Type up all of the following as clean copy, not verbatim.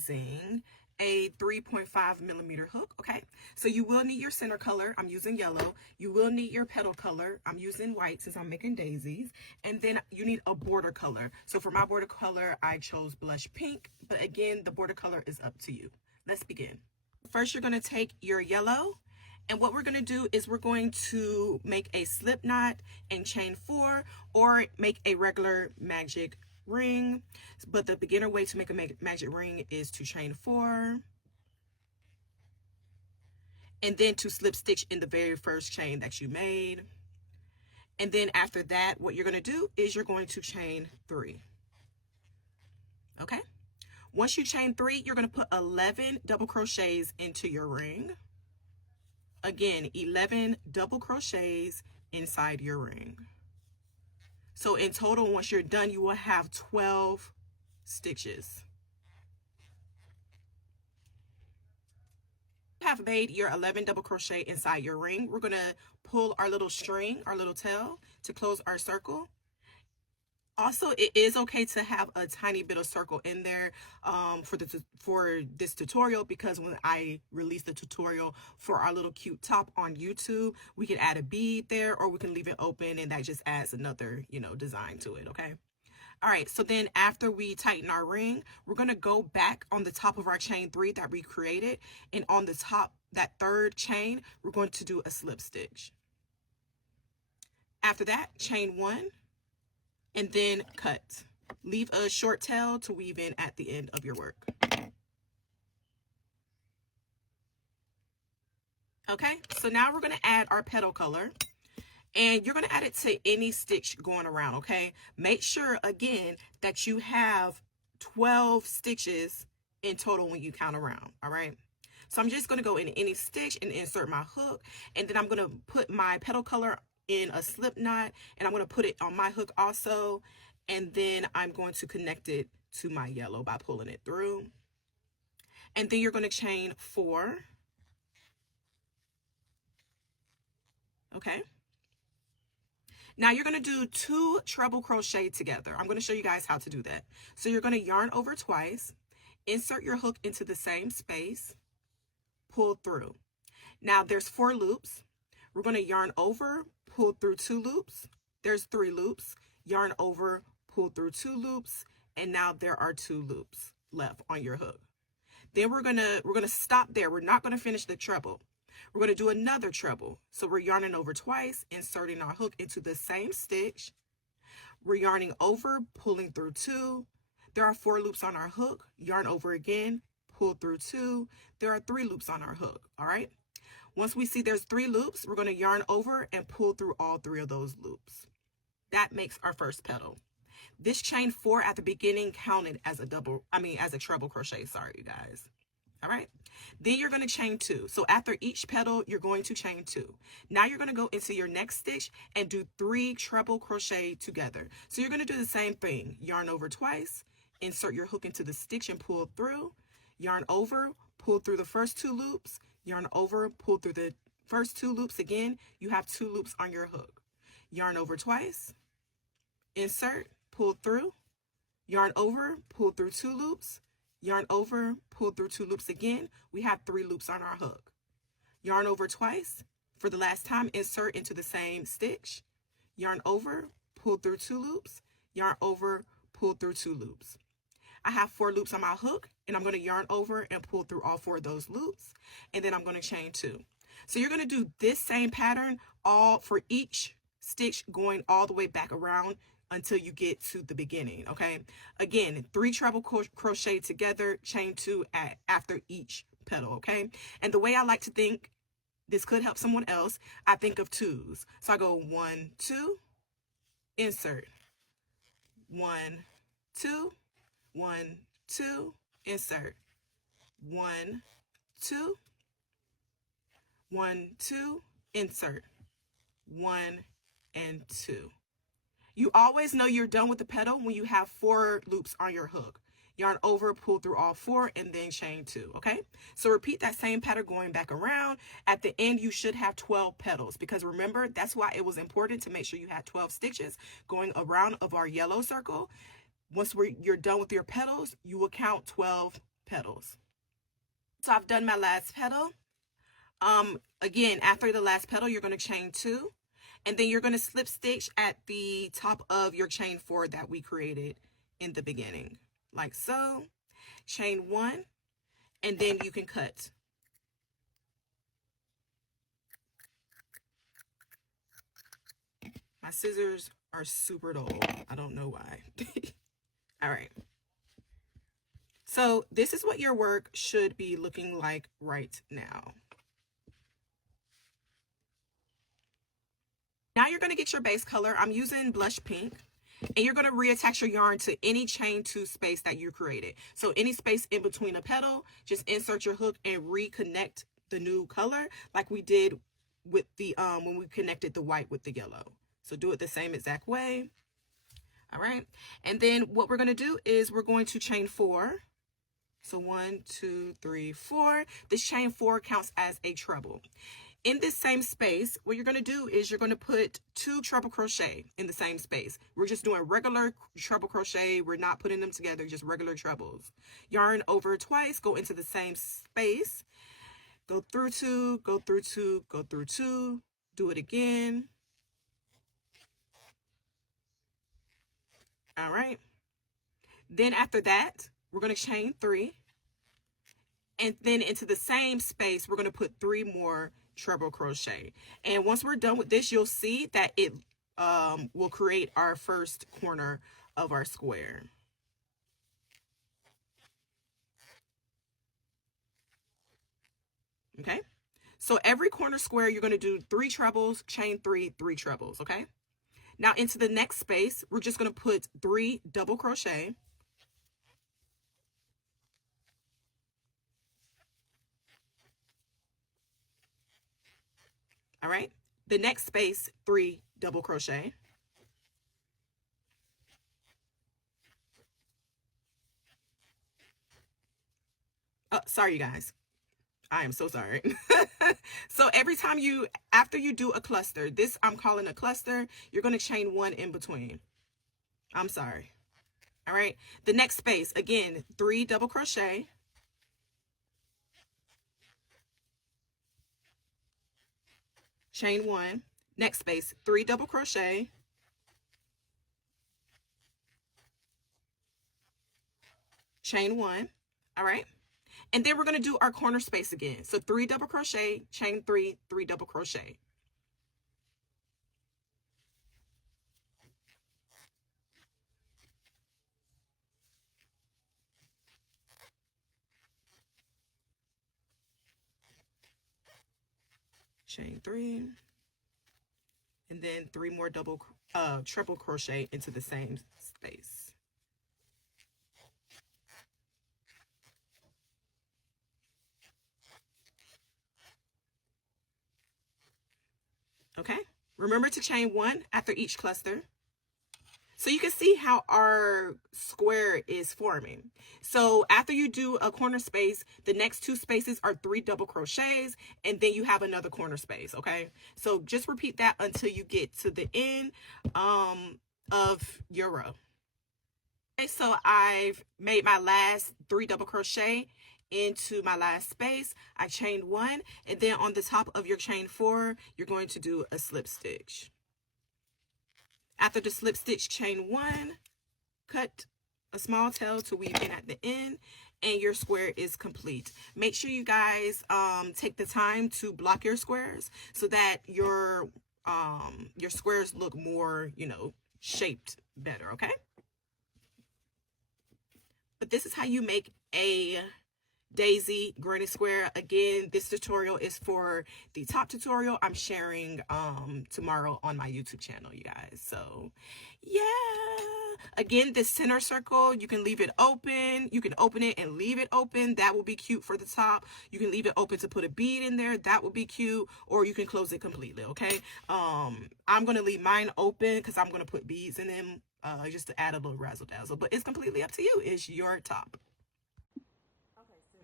using a 3.5 millimeter hook. Okay, so you will need your center color. I'm using yellow. You will need your petal color. I'm using white since I'm making daisies. And then you need a border color. So for my border color, I chose blush pink, but again, the border color is up to you. Let's begin. First, you're going to take your yellow, and what we're going to do is we're going to make a slip knot and chain 4, or make a regular magic ring. But the beginner way to make a magic ring is to chain 4 and then to slip stitch in the very first chain that you made. And then after that, what you're going to do is you're going to chain 3. Okay, once you chain 3, you're going to put 11 double crochets into your ring. Again, 11 double crochets inside your ring. So in total, once you're done, you will have 12 stitches. You have made your 11 double crochet inside your ring. We're going to pull our little string, our little tail, to close our circle. Also, it is okay to have a tiny bit of circle in there for this tutorial, because when I release the tutorial for our little cute top on YouTube, we can add a bead there, or we can leave it open, and that just adds another, design to it. Okay. All right. So then after we tighten our ring, we're going to go back on the top of our chain 3 that we created, and on the top, that third chain, we're going to do a slip stitch. After that, chain 1. And then cut. Leave a short tail to weave in at the end of your work. Okay, so now we're going to add our petal color, and you're going to add it to any stitch going around. Okay, make sure again that you have 12 stitches in total when you count around. All right, so I'm just going to go in any stitch and insert my hook, and then I'm going to put my petal color in a slip knot, and I'm going to put it on my hook also, and then I'm going to connect it to my yellow by pulling it through. And then you're going to chain 4. Okay, now you're going to do 2 treble crochet together. I'm going to show you guys how to do that. So you're going to yarn over twice, insert your hook into the same space, pull through. Now there's 4 loops. We're going to yarn over, pull through 2 loops. There's 3 loops. Yarn over, pull through 2 loops, and now there are 2 loops left on your hook. Then we're gonna stop there. We're not gonna finish the treble. We're gonna do another treble. So we're yarning over twice, inserting our hook into the same stitch. We're yarning over, pulling through 2. There are 4 loops on our hook. Yarn over again, pull through 2. There are 3 loops on our hook. All right. Once we see there's 3 loops, we're going to yarn over and pull through all 3 of those loops. That makes our first petal. This chain 4 at the beginning counted as a treble crochet. Sorry, you guys. All right. Then you're going to chain 2. So after each petal, you're going to chain 2. Now you're going to go into your next stitch and do 3 treble crochet together. So you're going to do the same thing. Yarn over twice, insert your hook into the stitch and pull through. Yarn over, pull through the first 2 loops. Yarn over, pull through the first 2 loops again. You have 2 loops on your hook. Yarn over twice, insert, pull through, yarn over, pull through 2 loops, yarn over, pull through 2 loops again. We have 3 loops on our hook. Yarn over twice. For the last time, insert into the same stitch. Yarn over, pull through 2 loops, yarn over, pull through 2 loops. I have 4 loops on my hook, and I'm going to yarn over and pull through all 4 of those loops, and then I'm going to chain 2. So you're going to do this same pattern all for each stitch, going all the way back around until you get to the beginning. Okay, again, 3 treble crochet together, chain 2 after each petal. Okay, and the way I like to think, this could help someone else, I think of 2s. So I go 1, 2, insert, 1, 2, 1, 2, insert, 1, 2, 1, 2, insert, 1 and 2. You always know you're done with the petal when you have 4 loops on your hook. Yarn over, pull through all 4, and then chain 2. Okay, so repeat that same pattern going back around. At the end, you should have 12 petals, because remember, that's why it was important to make sure you had 12 stitches going around of our yellow circle. Once you're done with your petals, you will count 12 petals. So I've done my last petal. Again, after the last petal, you're going to chain 2, and then you're going to slip stitch at the top of your chain 4 that we created in the beginning, like so. Chain 1, and then you can cut. My scissors are super dull. I don't know why. All right. So this is what your work should be looking like right now. Now you're going to get your base color. I'm using blush pink. And you're going to reattach your yarn to any chain 2 space that you created. So any space in between a petal, just insert your hook and reconnect the new color like we did with the when we connected the white with the yellow. So do it the same exact way. All right. And then what we're going to do is we're going to chain 4. So 1, 2, 3, 4. This chain 4 counts as a treble. In this same space, what you're going to do is you're going to put 2 treble crochet in the same space. We're just doing regular treble crochet. We're not putting them together, just regular trebles. Yarn over twice, go into the same space. Go through 2, go through 2, go through 2. Do it again. All right. Then after that, we're going to chain 3. And then into the same space, we're going to put 3 more treble crochet. And once we're done with this, you'll see that it will create our first corner of our square. Okay, so every corner square you're going to do 3 trebles, chain 3, 3 trebles. Okay, now into the next space we're just going to put 3 double crochet. All right, the next space, 3 double crochet. Oh, sorry, you guys. I am so sorry. So every time after you do a cluster, this I'm calling a cluster, you're going to chain 1 in between. I'm sorry. All right, the next space, again, 3 double crochet. Chain 1, next space, 3 double crochet, chain 1. All right, and then we're going to do our corner space again. So 3 double crochet, chain 3, 3 double crochet. Chain 3, and then 3 more triple crochet into the same space. Okay, remember to chain 1 after each cluster. So you can see how our square is forming. So after you do a corner space, the next 2 spaces are 3 double crochets, and then you have another corner space, okay? So just repeat that until you get to the end of your row. Okay, so I've made my last 3 double crochet into my last space. I chained 1, and then on the top of your chain 4, you're going to do a slip stitch. After the slip stitch, chain 1, cut a small tail to weave in at the end, and your square is complete. Make sure you guys take the time to block your squares so that your squares look more, shaped better, okay? But this is how you make a daisy granny square. Again, this tutorial is for the top tutorial I'm sharing tomorrow on my YouTube channel, you guys. So yeah, again, the center circle, you can leave it open. You can open it and leave it open. That will be cute for the top. You can leave it open to put a bead in there. That would be cute. Or you can close it completely, okay? I'm going to leave mine open because I'm going to put beads in them just to add a little razzle dazzle. But it's completely up to you. It's your top.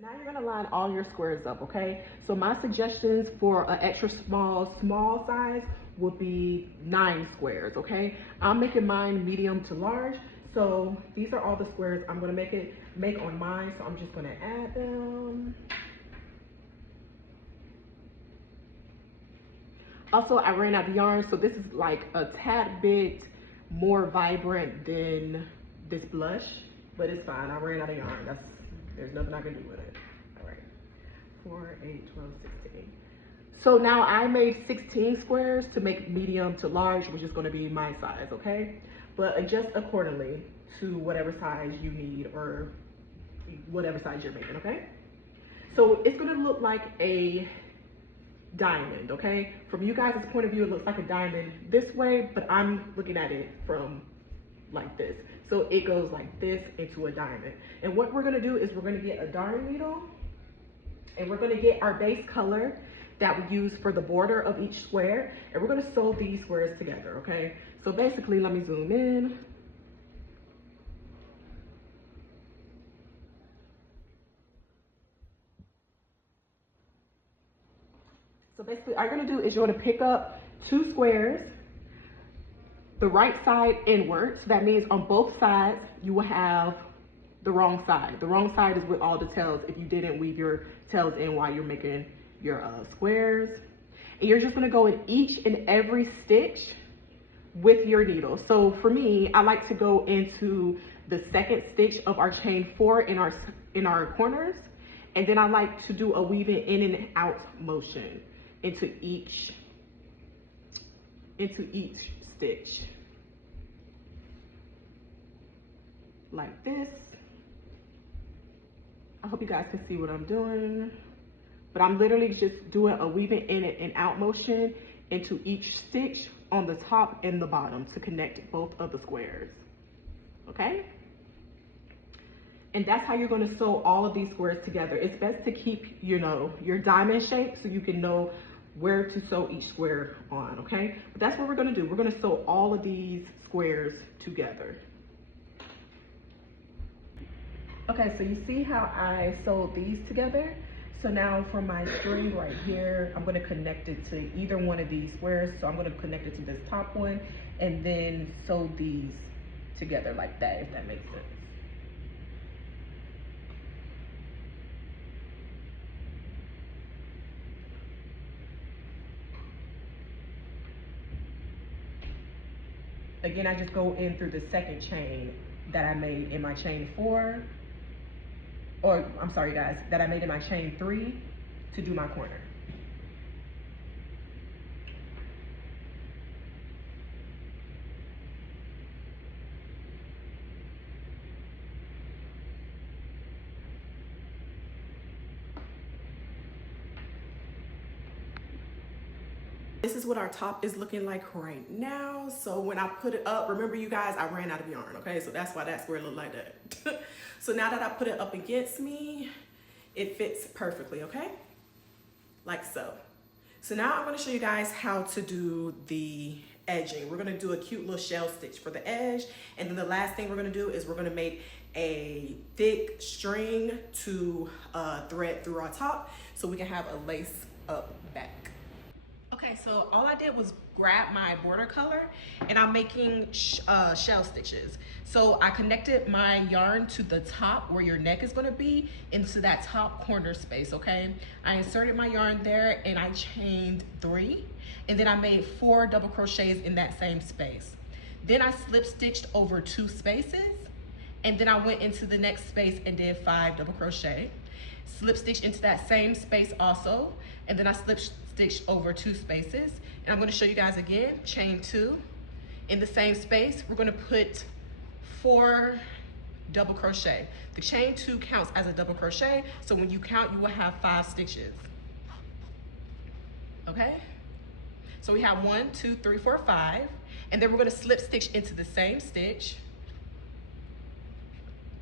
Now you're going to line all your squares up, okay? So my suggestions for an extra small size would be 9 squares, okay? I'm making mine medium to large, So these are all the squares I'm gonna make on mine. So I'm just gonna add them. Also, I ran out of yarn, so this is like a tad bit more vibrant than this blush, but it's fine. I ran out of yarn. There's nothing I can do with it. All right, 4, 8, 12, 16. So now I made 16 squares to make medium to large, which is gonna be my size, okay? But adjust accordingly to whatever size you need or whatever size you're making, okay? So it's gonna look like a diamond, okay? From you guys' point of view, it looks like a diamond this way, but I'm looking at it from like this. So it goes like this into a diamond. And what we're gonna do is we're gonna get a darning needle and we're gonna get our base color that we use for the border of each square, and we're gonna sew these squares together, okay? So basically, let me zoom in. So basically, all you're gonna do is you're gonna pick up 2 squares, the right side inward. So that means on both sides, you will have the wrong side. The wrong side is with all the tails if you didn't weave your tails in while you're making your squares. And you're just gonna go in each and every stitch with your needle. So for me, I like to go into the second stitch of our chain 4 in our corners. And then I like to do a weaving in and out motion into each stitch. Like this. I hope you guys can see what I'm doing. But I'm literally just doing a weaving in and out motion into each stitch on the top and the bottom to connect both of the squares, okay? And that's how you're gonna sew all of these squares together. It's best to keep, you know, your diamond shape so you can know where to sew each square on, okay? But that's what we're gonna do. We're gonna sew all of these squares together. Okay, so you see how I sewed these together? So now for my string right here, I'm gonna connect it to either one of these squares. So I'm gonna connect it to this top one and then sew these together like that, if that makes sense. Again, I just go in through the second chain that I made in my chain 4, or I'm sorry guys, that I made in my chain 3 to do my corner. This is what our top is looking like right now. So when I put it up, remember you guys, I ran out of yarn, okay? So that's why that square looked like that. So now that I put it up against me, it fits perfectly, okay? Like so. So now I'm gonna show you guys how to do the edging. We're gonna do a cute little shell stitch for the edge. And then the last thing we're gonna do is we're gonna make a thick string to thread through our top so we can have a lace up back. Okay, so all I did was grab my border color and I'm making shell stitches. So I connected my yarn to the top where your neck is gonna be into that top corner space, okay? I inserted my yarn there and I chained 3, and then I made 4 double crochets in that same space. Then I slip stitched over 2 spaces, and then I went into the next space and did 5 double crochet. Slip stitch into that same space also, and then I slip stitch over 2 spaces. And I'm gonna show you guys again, chain 2. In the same space, we're gonna put 4 double crochet. The chain 2 counts as a double crochet, so when you count, you will have 5 stitches. Okay? So we have 1, 2, 3, 4, 5, and then we're gonna slip stitch into the same stitch,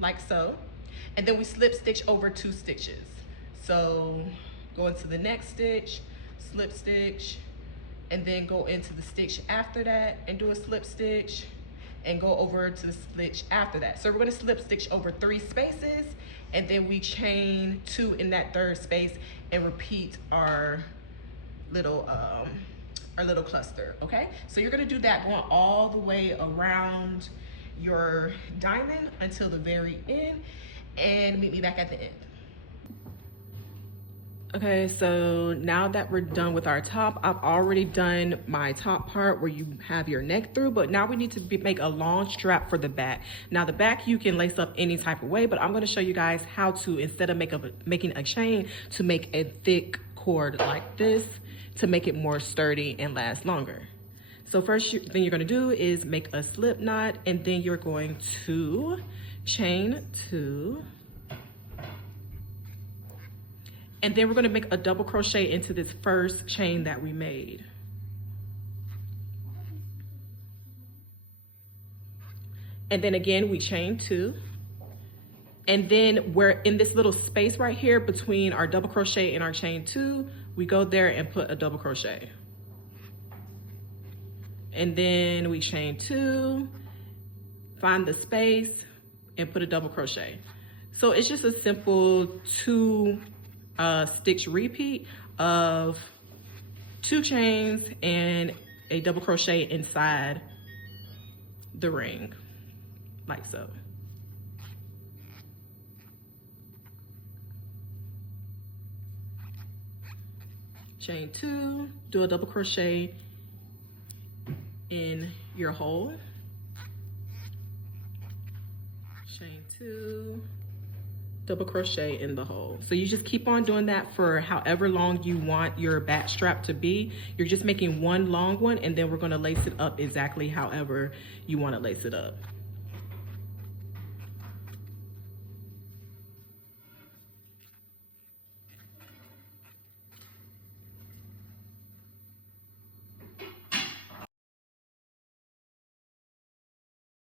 like so. And then we slip stitch over 2 stitches. So go into the next stitch, slip stitch, and then go into the stitch after that and do a slip stitch and go over to the stitch after that. So we're gonna slip stitch over 3 spaces, and then we chain 2 in that 3rd space and repeat our little cluster, okay? So you're gonna do that going all the way around your diamond until the very end and meet me back at the end. Okay, so now that we're done with our top, I've already done my top part where you have your neck through, but now we need to make a long strap for the back. Now the back you can lace up any type of way, but I'm gonna show you guys how to, instead of making a chain, to make a thick cord like this to make it more sturdy and last longer. So first thing you're gonna do is make a slip knot, and then you're going to chain 2. And then we're gonna make a double crochet into this first chain that we made. And then again, we chain 2. And then we're in this little space right here between our double crochet and our chain 2, we go there and put a double crochet. And then we chain 2, find the space, and put a double crochet. So it's just a simple 2 stitch repeat of 2 chains and a double crochet inside the ring, like so. Chain 2, do a double crochet in your hole. Chain 2, double crochet in the hole. So you just keep on doing that for however long you want your back strap to be. You're just making one long one, and then we're going to lace it up exactly however you want to lace it up.